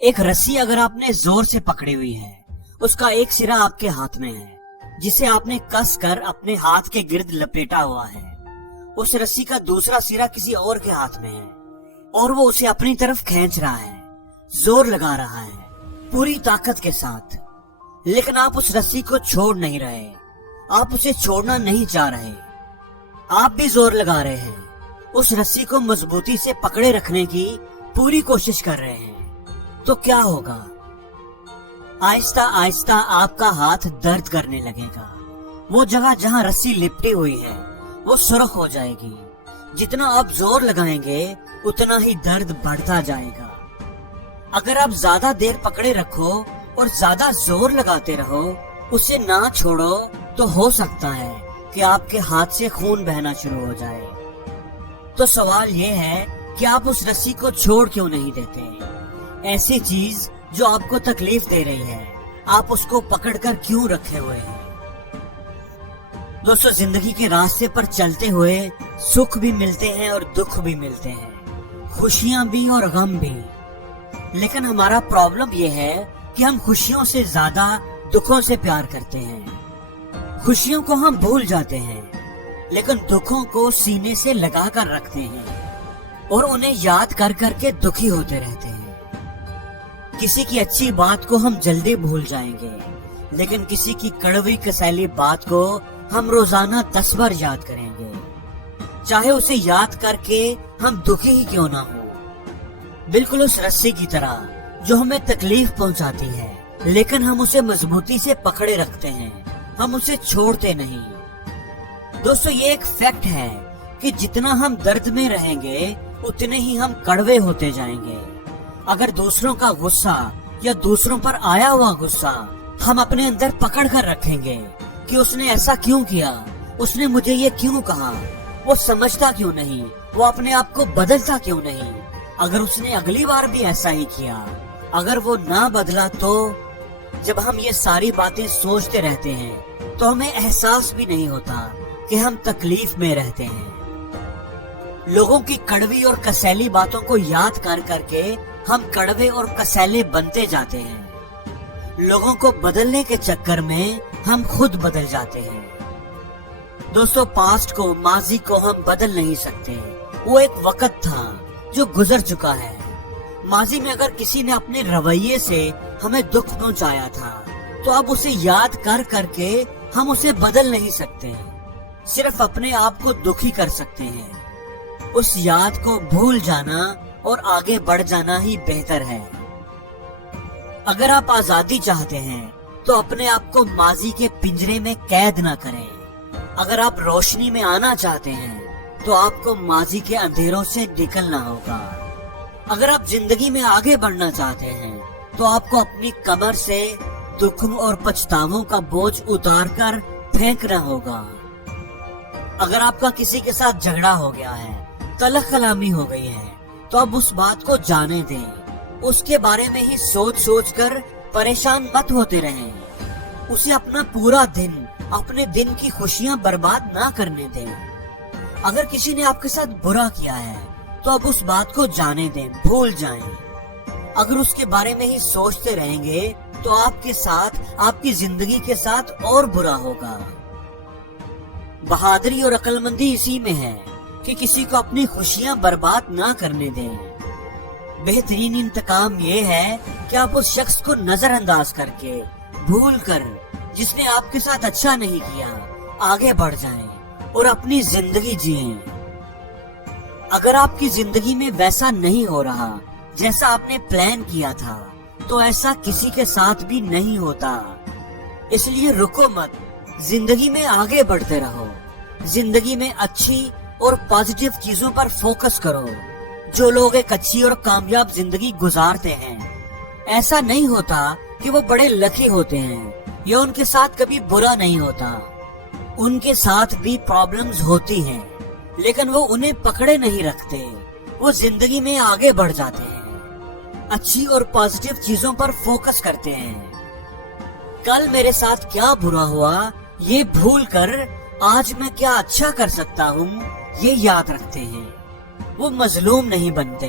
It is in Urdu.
ایک رسی اگر آپ نے زور سے پکڑی ہوئی ہے، اس کا ایک سرا آپ کے ہاتھ میں ہے جسے آپ نے کس کر اپنے ہاتھ کے گرد لپیٹا ہوا ہے۔ اس رسی کا دوسرا سرا کسی اور کے ہاتھ میں ہے اور وہ اسے اپنی طرف کھینچ رہا ہے، زور لگا رہا ہے پوری طاقت کے ساتھ، لیکن آپ اس رسی کو چھوڑ نہیں رہے، آپ اسے چھوڑنا نہیں چاہ رہے، آپ بھی زور لگا رہے ہیں، اس رسی کو مضبوطی سے پکڑے رکھنے کی پوری کوشش کر رہے ہیں۔ تو کیا ہوگا؟ آہستہ آہستہ آپ کا ہاتھ درد کرنے لگے گا، وہ جگہ جہاں رسی لپٹی ہوئی ہے وہ سرخ ہو جائے گی، جتنا آپ زور لگائیں گے اتنا ہی درد بڑھتا جائے گا۔ اگر آپ زیادہ دیر پکڑے رکھو اور زیادہ زور لگاتے رہو، اسے نہ چھوڑو، تو ہو سکتا ہے کہ آپ کے ہاتھ سے خون بہنا شروع ہو جائے۔ تو سوال یہ ہے کہ آپ اس رسی کو چھوڑ کیوں نہیں دیتے؟ ایسی چیز جو آپ کو تکلیف دے رہی ہے، آپ اس کو پکڑ کر کیوں رکھے ہوئے ہیں؟ دوستو، زندگی کے راستے پر چلتے ہوئے سکھ بھی ملتے ہیں اور دکھ بھی ملتے ہیں، خوشیاں بھی اور غم بھی، لیکن ہمارا پرابلم یہ ہے کہ ہم خوشیوں سے زیادہ دکھوں سے پیار کرتے ہیں۔ خوشیوں کو ہم بھول جاتے ہیں لیکن دکھوں کو سینے سے لگا کر رکھتے ہیں اور انہیں یاد کر کر کے دکھی ہوتے رہتے ہیں۔ کسی کی اچھی بات کو ہم جلدی بھول جائیں گے، لیکن کسی کی کڑوی کسیلی بات کو ہم روزانہ 10 بار یاد کریں گے، چاہے اسے یاد کر کے ہم دکھی ہی کیوں نہ ہو۔ بالکل اس رسی کی طرح جو ہمیں تکلیف پہنچاتی ہے، لیکن ہم اسے مضبوطی سے پکڑے رکھتے ہیں، ہم اسے چھوڑتے نہیں۔ دوستو، یہ ایک فیکٹ ہے کہ جتنا ہم درد میں رہیں گے اتنے ہی ہم کڑوے ہوتے جائیں گے۔ اگر دوسروں کا غصہ یا دوسروں پر آیا ہوا غصہ ہم اپنے اندر پکڑ کر رکھیں گے کہ اس نے ایسا کیوں کیا، اس نے مجھے یہ کیوں کہا، وہ سمجھتا کیوں نہیں، وہ اپنے آپ کو بدلتا کیوں نہیں، اگر اس نے اگلی بار بھی ایسا ہی کیا، اگر وہ نہ بدلا تو۔ جب ہم یہ ساری باتیں سوچتے رہتے ہیں تو ہمیں احساس بھی نہیں ہوتا کہ ہم تکلیف میں رہتے ہیں۔ لوگوں کی کڑوی اور کسیلی باتوں کو یاد کر کر کے ہم کڑوے اور کسیلے بنتے جاتے ہیں۔ لوگوں کو بدلنے کے چکر میں ہم خود بدل جاتے ہیں۔ دوستو، پاسٹ کو، ماضی کو ہم بدل نہیں سکتے، وہ ایک وقت تھا جو گزر چکا ہے۔ ماضی میں اگر کسی نے اپنے رویے سے ہمیں دکھ پہنچایا تھا تو اب اسے یاد کر کر کے ہم اسے بدل نہیں سکتے، صرف اپنے آپ کو دکھی کر سکتے ہیں۔ اس یاد کو بھول جانا اور آگے بڑھ جانا ہی بہتر ہے۔ اگر آپ آزادی چاہتے ہیں تو اپنے آپ کو ماضی کے پنجرے میں قید نہ کریں۔ اگر آپ روشنی میں آنا چاہتے ہیں تو آپ کو ماضی کے اندھیروں سے نکلنا ہوگا۔ اگر آپ زندگی میں آگے بڑھنا چاہتے ہیں تو آپ کو اپنی کمر سے دکھوں اور پچھتاووں کا بوجھ اتار کر پھینکنا ہوگا۔ اگر آپ کا کسی کے ساتھ جھگڑا ہو گیا ہے، تلخ کلامی ہو گئی ہے، تو اب اس بات کو جانے دیں، اس کے بارے میں ہی سوچ سوچ کر پریشان مت ہوتے رہیں، اسے اپنا پورا دن، اپنے دن کی خوشیاں برباد نہ کرنے دیں۔ اگر کسی نے آپ کے ساتھ برا کیا ہے تو اب اس بات کو جانے دیں، بھول جائیں۔ اگر اس کے بارے میں ہی سوچتے رہیں گے تو آپ کے ساتھ، آپ کی زندگی کے ساتھ اور برا ہوگا۔ بہادری اور عقل مندی اسی میں ہے کہ کسی کو اپنی خوشیاں برباد نہ کرنے دیں۔ بہترین انتقام یہ ہے کہ آپ اس شخص کو نظر انداز کر کے، بھول کر، جس نے آپ کے ساتھ اچھا نہیں کیا، آگے بڑھ جائیں اور اپنی زندگی جئیں۔ اگر آپ کی زندگی میں ویسا نہیں ہو رہا جیسا آپ نے پلان کیا تھا تو ایسا کسی کے ساتھ بھی نہیں ہوتا، اس لیے رکو مت، زندگی میں آگے بڑھتے رہو، زندگی میں اچھی اور پازیٹیو چیزوں پر فوکس کرو۔ جو لوگ ایک اچھی اور کامیاب زندگی گزارتے ہیں، ایسا نہیں ہوتا کہ وہ بڑے لکی ہوتے ہیں یا ان کے ساتھ کبھی برا نہیں ہوتا، ان کے ساتھ بھی پرابلمز ہوتی ہیں، لیکن وہ انہیں پکڑے نہیں رکھتے، وہ زندگی میں آگے بڑھ جاتے ہیں، اچھی اور پازیٹیو چیزوں پر فوکس کرتے ہیں۔ کل میرے ساتھ کیا برا ہوا یہ بھول کر آج میں کیا اچھا کر سکتا ہوں یہ یاد رکھتے ہیں۔ وہ مظلوم نہیں بنتے،